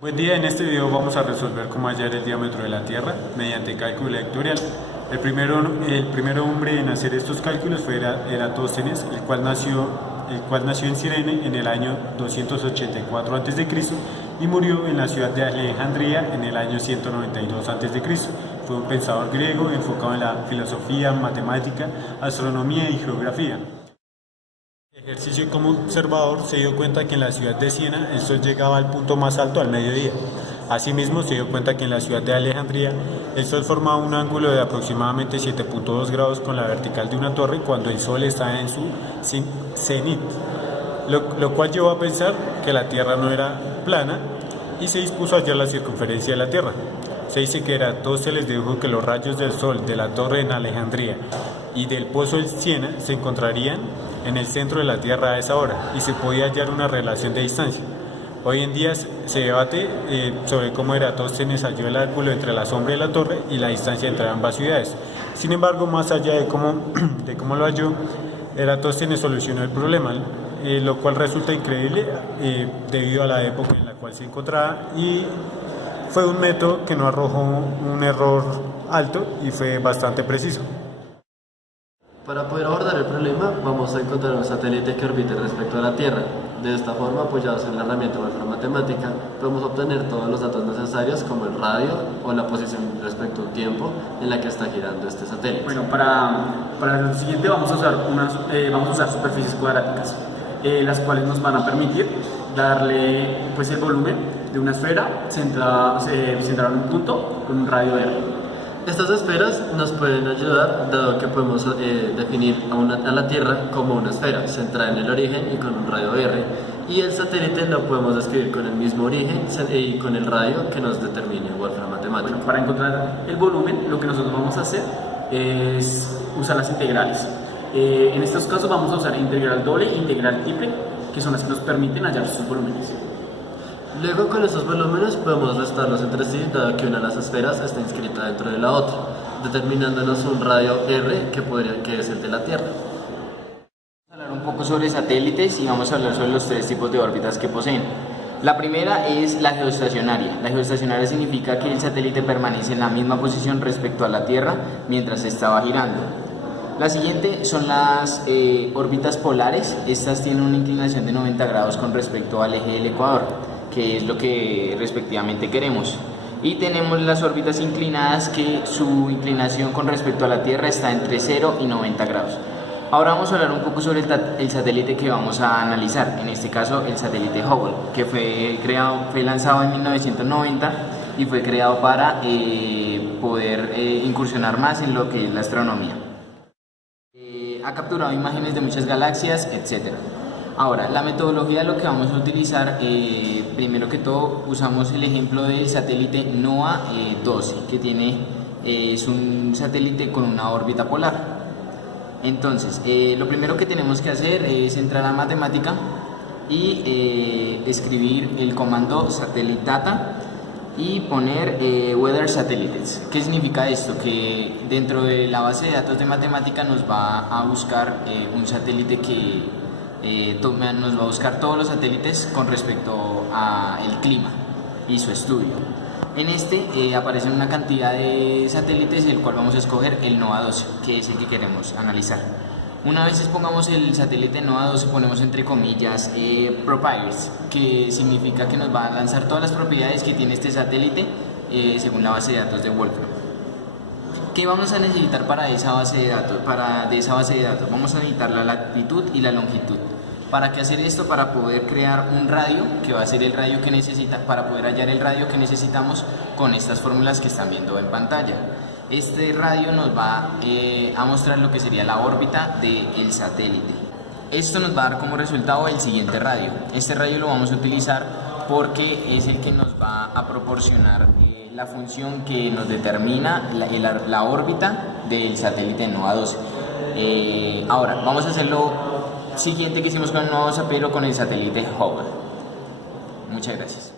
Buen día, en este video vamos a resolver cómo hallar el diámetro de la Tierra mediante cálculo vectorial. El primer hombre en hacer estos cálculos fue Eratóstenes, el cual nació en Cirene en el año 284 a.C. y murió en la ciudad de Alejandría en el año 192 a.C. Fue un pensador griego enfocado en la filosofía, matemática, astronomía y geografía. Ejercicio como observador se dio cuenta que en la ciudad de Siena el sol llegaba al punto más alto al mediodía. Asimismo se dio cuenta que en la ciudad de Alejandría el sol formaba un ángulo de aproximadamente 7.2 grados con la vertical de una torre cuando el sol está en su cenit, lo cual llevó a pensar que la Tierra no era plana y se dispuso a hallar la circunferencia de la Tierra. Se dice que Eratóstenes dedujo que los rayos del sol de la torre en Alejandría y del pozo de Siena se encontrarían en el centro de la Tierra a esa hora y se podía hallar una relación de distancia. Hoy en día se debate sobre cómo Eratóstenes halló el ángulo entre la sombra de la torre y la distancia entre ambas ciudades. Sin embargo, más allá de cómo lo halló, Eratóstenes solucionó el problema, lo cual resulta increíble debido a la época en la cual se encontraba, y fue un método que no arrojó un error alto y fue bastante preciso. Para poder abordar el problema, vamos a encontrar un satélite que orbite respecto a la Tierra. De esta forma, apoyados en la herramienta matemática, podemos obtener todos los datos necesarios como el radio o la posición respecto al tiempo en la que está girando este satélite. Bueno, para lo siguiente vamos a usar superficies cuadráticas, las cuales nos van a permitir darle el volumen de una esfera centrada en un punto con un radio R. Estas esferas nos pueden ayudar, dado que podemos definir a la Tierra como una esfera centrada en el origen y con un radio R, y el satélite lo podemos describir con el mismo origen y con el radio que nos determine igual forma matemática. Bueno, para encontrar el volumen, lo que nosotros vamos a hacer es usar las integrales. En estos casos vamos a usar integral doble e integral triple, que son las que nos permiten hallar sus volúmenes. Luego, con estos volúmenes podemos restarlos entre sí, dado que una de las esferas está inscrita dentro de la otra, determinándonos un radio R que es el de la Tierra. Vamos a hablar un poco sobre satélites y vamos a hablar sobre los tres tipos de órbitas que poseen. La primera es la geoestacionaria. La geoestacionaria significa que el satélite permanece en la misma posición respecto a la Tierra mientras estaba girando. La siguiente son las órbitas polares. Estas tienen una inclinación de 90 grados con respecto al eje del ecuador, que es lo que respectivamente queremos. Y tenemos las órbitas inclinadas, que su inclinación con respecto a la Tierra está entre 0 y 90 grados. Ahora vamos a hablar un poco sobre el satélite que vamos a analizar, en este caso el satélite Hubble, que fue lanzado en 1990 y fue creado para poder incursionar más en lo que es la astronomía. Ha capturado imágenes de muchas galaxias, etc. Ahora, la metodología de lo que vamos a utilizar, primero que todo usamos el ejemplo del satélite NOAA 12, que es un satélite con una órbita polar. Entonces, lo primero que tenemos que hacer es entrar a matemática y escribir el comando satellite data y poner weather satellites. ¿Qué significa esto? Que dentro de la base de datos de matemática nos va a buscar un satélite que nos va a buscar todos los satélites con respecto al clima y su estudio. En aparecen una cantidad de satélites, el cual vamos a escoger el NOAA 12, que es el que queremos analizar. Una vez pongamos el satélite NOAA 12, ponemos entre comillas properties, que significa que nos va a lanzar todas las propiedades que tiene este satélite según la base de datos de Wolfram. ¿Qué vamos a necesitar para esa base de datos? Vamos a necesitar la latitud y la longitud. ¿Para qué hacer esto? Para poder crear un radio, que va a ser el radio que para poder hallar el radio que necesitamos con estas fórmulas que están viendo en pantalla. Este radio nos va a mostrar lo que sería la órbita del satélite. Esto nos va a dar como resultado el siguiente radio. Este radio lo vamos a utilizar porque es el que nos va a proporcionar la función que nos determina la órbita del satélite NOAA 12. Ahora vamos a hacer lo siguiente que hicimos con el NOAA 12, pero con el satélite Hubble. Muchas gracias.